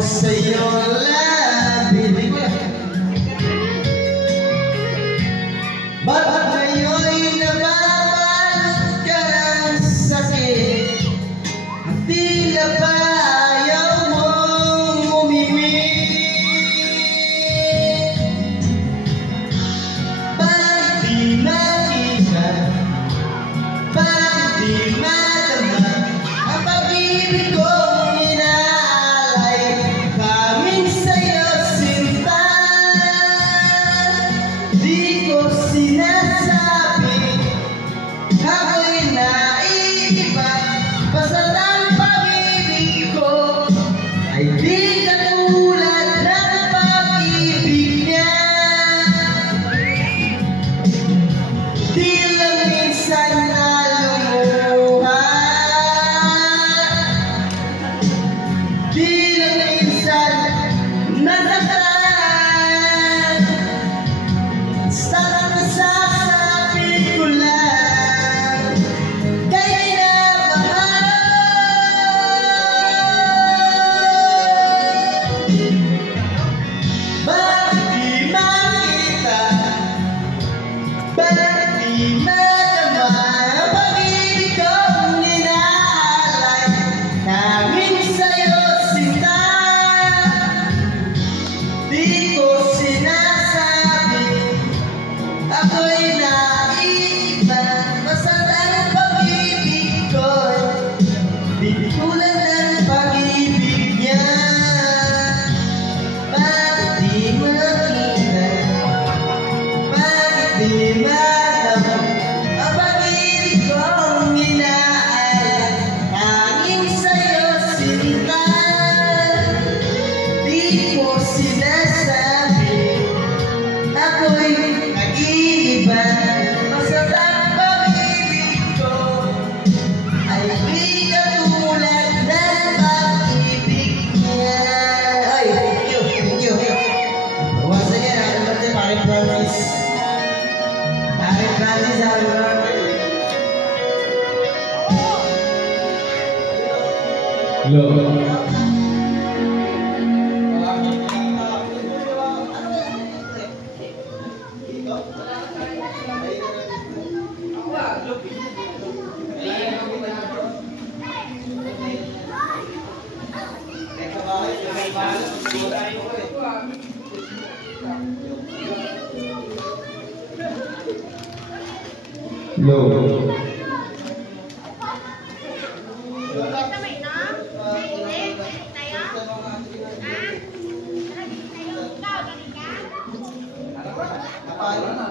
Sa'yo labi ko ba't ngayon'y nababalot ka ng sakit at tila ba ayaw mong umimik? Bakit di makita, bakit di madama ang pag-ibig ko? Ay di katulad ng pag-ibig niya. Di lang minsan na lumuha, di lang minsan nasaktan. Sarap nasasabi ko lang kay ako'y naiiba, masarap ang pag-ibig ko, di tulad ng pag-ibig niya. Bakit di makita, bakit di madama ang pag-ibig kong inaalay, hangin sa'yo sinta. Di ko sinasabi ako'y nag-iiba, masarap pag-ibig ko ay di katulad ng pag-ibig niya. Ay, thank you. Once again, happy birthday, Paring Francis. Paring Francis, happy birthday. Hello. Hello.